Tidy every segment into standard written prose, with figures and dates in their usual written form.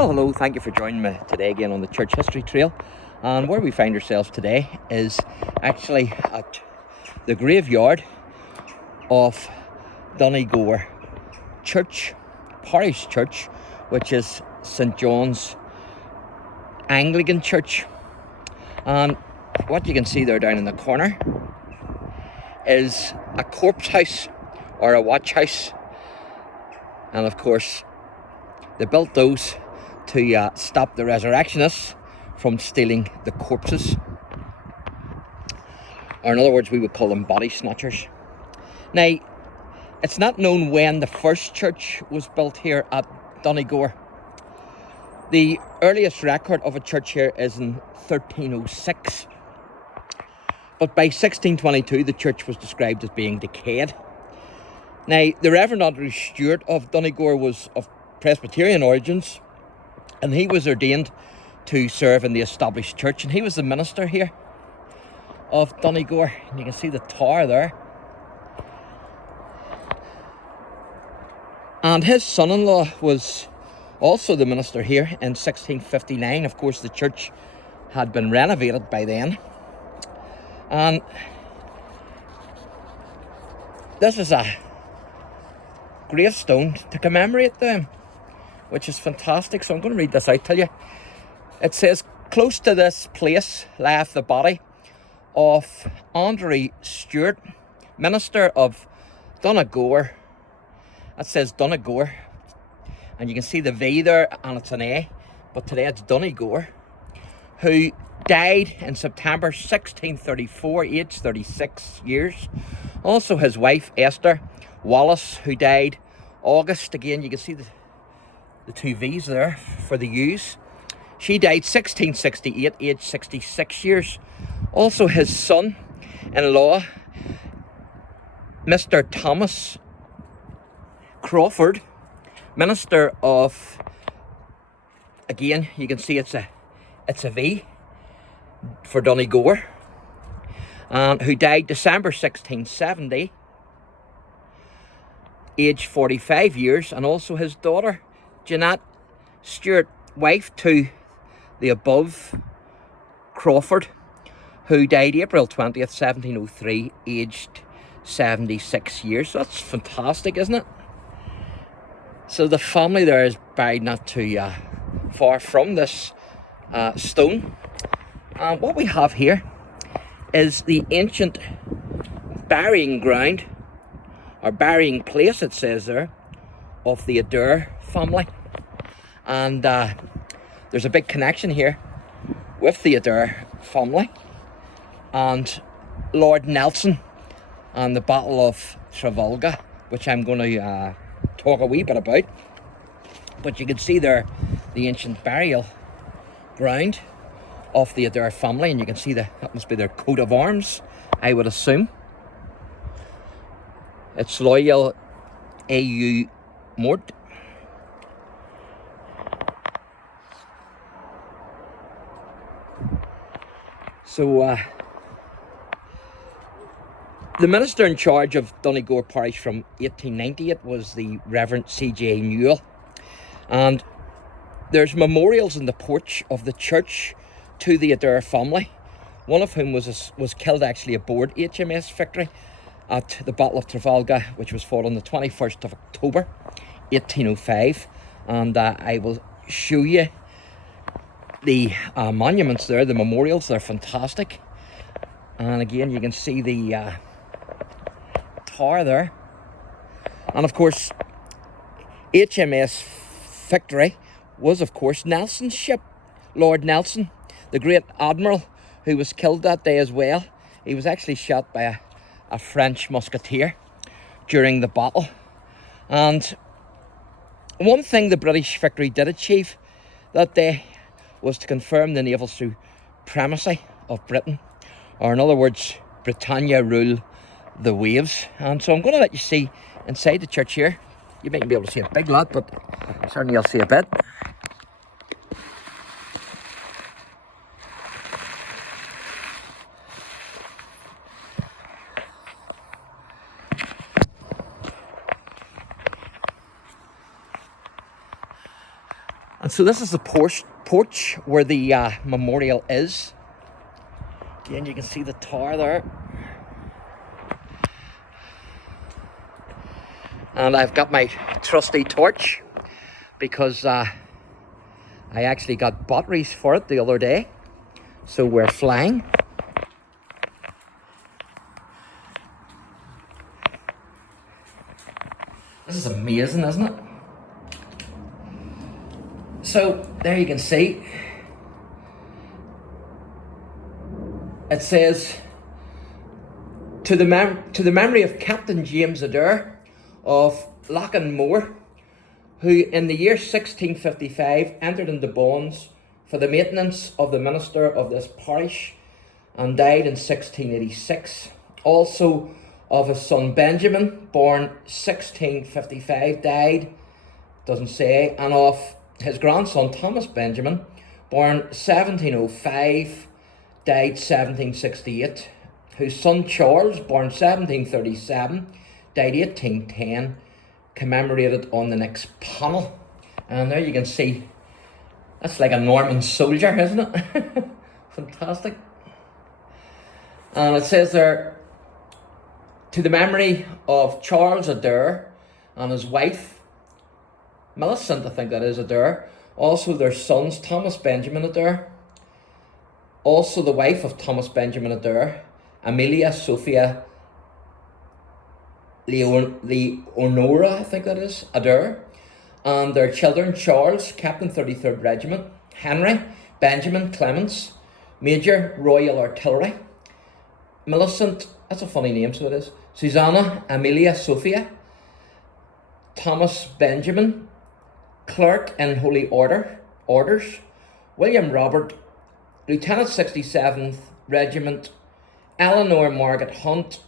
Well, hello, thank you for joining me today again on the Church History Trail. And where we find ourselves today is actually at the graveyard of DONEGORE Church, Parish Church, which is St John's Anglican Church. And what you can see there down in the corner is a corpse house or a watch house. And of course, they built those to stop the resurrectionists from stealing the corpses. Or in other words, we would call them body snatchers. Now, it's not known when the first church was built here at DONEGORE. The earliest record of a church here is in 1306. But by 1622, the church was described as being decayed. Now, the Reverend Andrew Stewart of DONEGORE was of Presbyterian origins, and he was ordained to serve in the established church, and he was the minister here of DONEGORE. And you can see the tower there. And his son-in-law was also the minister here in 1659. Of course, the church had been renovated by then. And this is a gravestone to commemorate them, which is fantastic. So I'm going to read this out to you. It says, "Close to this place lieth the body of Andrew Stewart, minister of DONEGORE." That says DONEGORE, and you can see the V there, and it's an A, but today it's DONEGORE, who died in September 1634, aged 36 years. Also his wife Esther Wallace, who died August. Again, you can see the two V's there for the U's. She died 1668, aged 66 years. Also his son-in-law, Mr. Thomas Crawford, minister of, again, you can see it's a V for DONEGORE, who died December 1670, aged 45 years. And also his daughter, Jeanette Stewart, wife to the above Crawford, who died April 20th, 1703, aged 76 years. So that's fantastic, isn't it? So the family there is buried not too far from this stone. And what we have here is the ancient burying ground, or burying place, it says there, of the Adair family. And there's a big connection here with the Adair family and Lord Nelson and the Battle of Trafalgar, which I'm going to talk a wee bit about. But you can see there the ancient burial ground of the Adair family, and you can see that must be their coat of arms, I would assume. It's Loyal AU Mort. So the minister in charge of DONEGORE Parish from 1898 was the Reverend C.J. Newell. And there's memorials in the porch of the church to the Adair family, one of whom was killed actually aboard HMS Victory at the Battle of Trafalgar, which was fought on the 21st of October 1805. And I will show you the monuments there, the memorials. They're fantastic. And again, you can see the tower there. And of course, HMS Victory was of course Nelson's ship, Lord Nelson, the great admiral, who was killed that day as well. He was actually shot by a French musketeer during the battle. And one thing the British Victory did achieve that day was to confirm the naval supremacy of Britain, or in other words, Britannia rule the waves. And so I'm going to let you see inside the church here. You mightn't be able to see a big lot, but certainly you'll see a bit. And so this is the porch where the memorial is. Again, you can see the tower there. And I've got my trusty torch because I actually got batteries for it the other day. So we're flying. This is amazing, isn't it? So there you can see. It says, to the memory of Captain James Adair of Loch-and-More, who in the year 1655 entered into bonds for the maintenance of the minister of this parish and died in 1686. Also of his son Benjamin, born 1655, died, doesn't say, and of his grandson Thomas Benjamin, born 1705, died 1768, whose son Charles, born 1737, died 1810, commemorated on the next panel. And there you can see, that's like a Norman soldier, isn't it? Fantastic. And it says there, to the memory of Charles Adair and his wife, Millicent, I think that is, Adair, also their sons, Thomas Benjamin Adair, also the wife of Thomas Benjamin Adair, Amelia Sophia Leonora, I think that is, Adair, and their children, Charles, Captain 33rd Regiment, Henry, Benjamin Clements, Major Royal Artillery, Millicent, that's a funny name, so it is, Susanna Amelia Sophia, Thomas Benjamin, Clerk in Holy Orders, William Robert, Lieutenant 67th Regiment, Eleanor Margaret Hunt,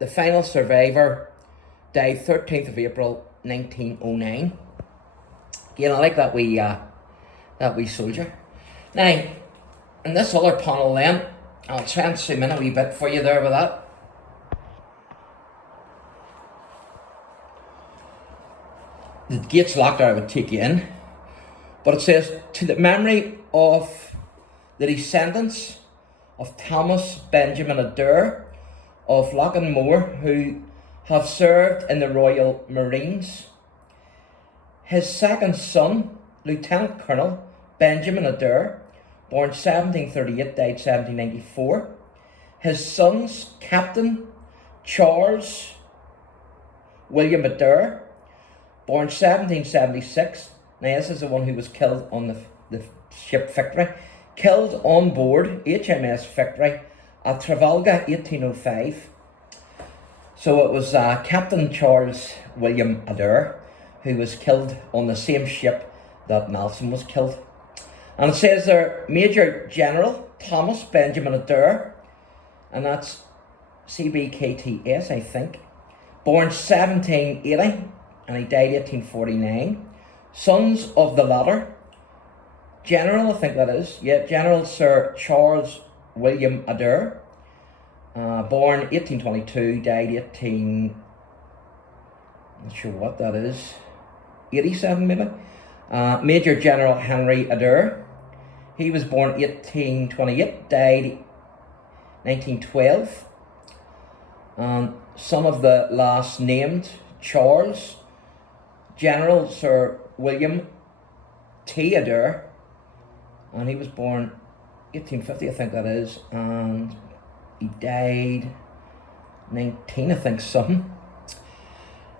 the final survivor, died 13th of April 1909. Again, I like that wee soldier. Now, in this other panel then, I'll try and zoom in a wee bit for you there with that. The gate's locked there, I would take you in. But it says, to the memory of the descendants of Thomas Benjamin Adair of Loch-and-More, who have served in the Royal Marines. His second son, Lieutenant Colonel Benjamin Adair, born 1738, died 1794. His sons, Captain Charles William Adair, born 1776. Now this is the one who was killed on the ship Victory. Killed on board HMS Victory at Trafalgar 1805. So it was Captain Charles William Adair who was killed on the same ship that Nelson was killed. And it says there, Major General Thomas Benjamin Adair, and that's CBKTS, I think, born 1780, and he died 1849. Sons of the latter, General, I think that is, yeah, General Sir Charles William Adair, born 1822, died not sure what that is, 87 maybe. Major General Henry Adair, he was born 1828, died 1912. Some of the last named, Charles, General Sir William T. Adair, and he was born 1850, I think that is, and he died 19, I think, something.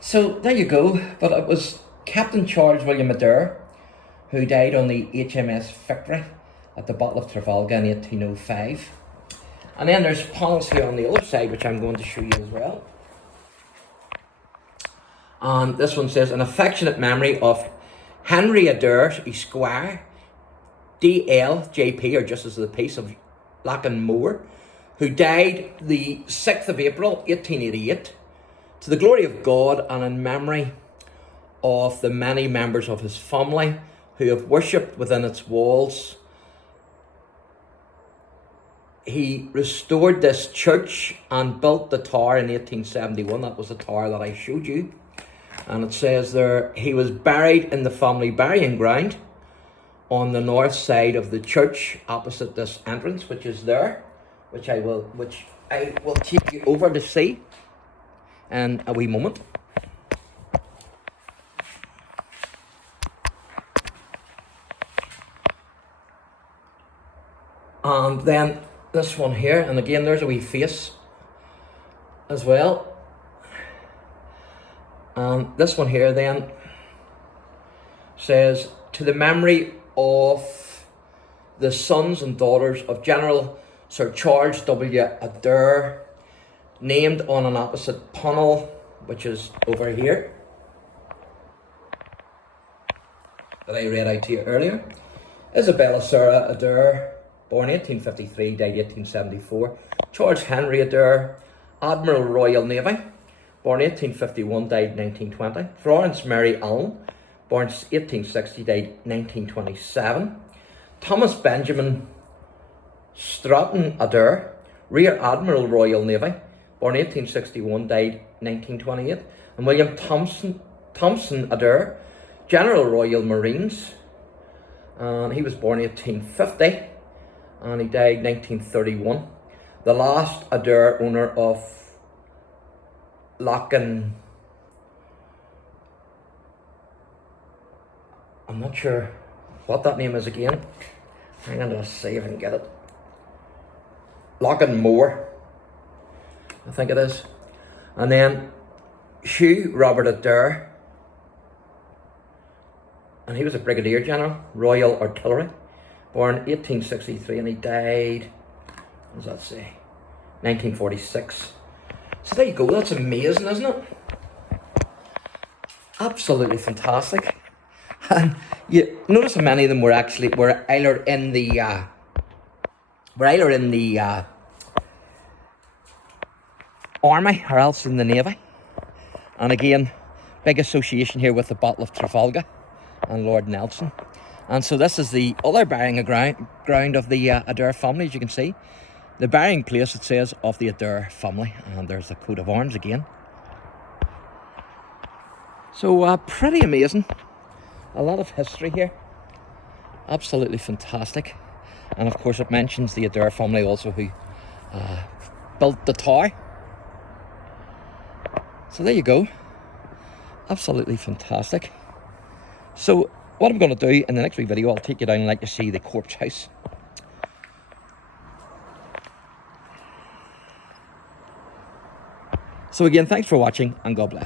So there you go. But it was Captain Charles William Adair who died on the HMS Victory at the Battle of Trafalgar in 1805. And then there's panels here on the other side which I'm going to show you as well. And this one says, an affectionate memory of Henry Adair, Esquire, DL, JP, or just as the peace of Loch-and-More, who died the 6th of April, 1888, to the glory of God and in memory of the many members of his family who have worshipped within its walls. He restored this church and built the tower in 1871. That was the tower that I showed you. And it says there, he was buried in the family burying ground on the north side of the church, opposite this entrance, which is there, which I will take you over to see in a wee moment. And then this one here, and again there's a wee face as well. And this one here then says, to the memory of the sons and daughters of General Sir Charles W. Adair, named on an opposite panel, which is over here, that I read out to you earlier. Isabella Sarah Adair, born 1853, died 1874. Charles Henry Adair, Admiral Royal Navy, born 1851, died 1920. Florence Mary Allen, born 1860, died 1927. Thomas Benjamin Stratton Adair, Rear Admiral Royal Navy, born 1861, died 1928. And William Thompson Adair, General Royal Marines, and he was born 1850 and he died 1931. The last Adair owner of Locken, I'm not sure what that name is again. Hang on, let's see if I can get it. Locken Moore, I think it is. And then Hugh Robert Adair, and he was a Brigadier General, Royal Artillery, born 1863 and he died, what does that say, 1946. So there you go, that's amazing, isn't it? Absolutely fantastic. And you notice how many of them were either in the army or else in the navy. And again, big association here with the Battle of Trafalgar and Lord Nelson. And so this is the other burying ground of the Adair family, as you can see. The burying place, it says, of the Adair family. And there's the coat of arms again. So pretty amazing. A lot of history here. Absolutely fantastic. And of course it mentions the Adair family also, who built the tower. So there you go. Absolutely fantastic. So what I'm going to do in the next wee video, I'll take you down and let you see the corpse house. So again, thanks for watching and God bless.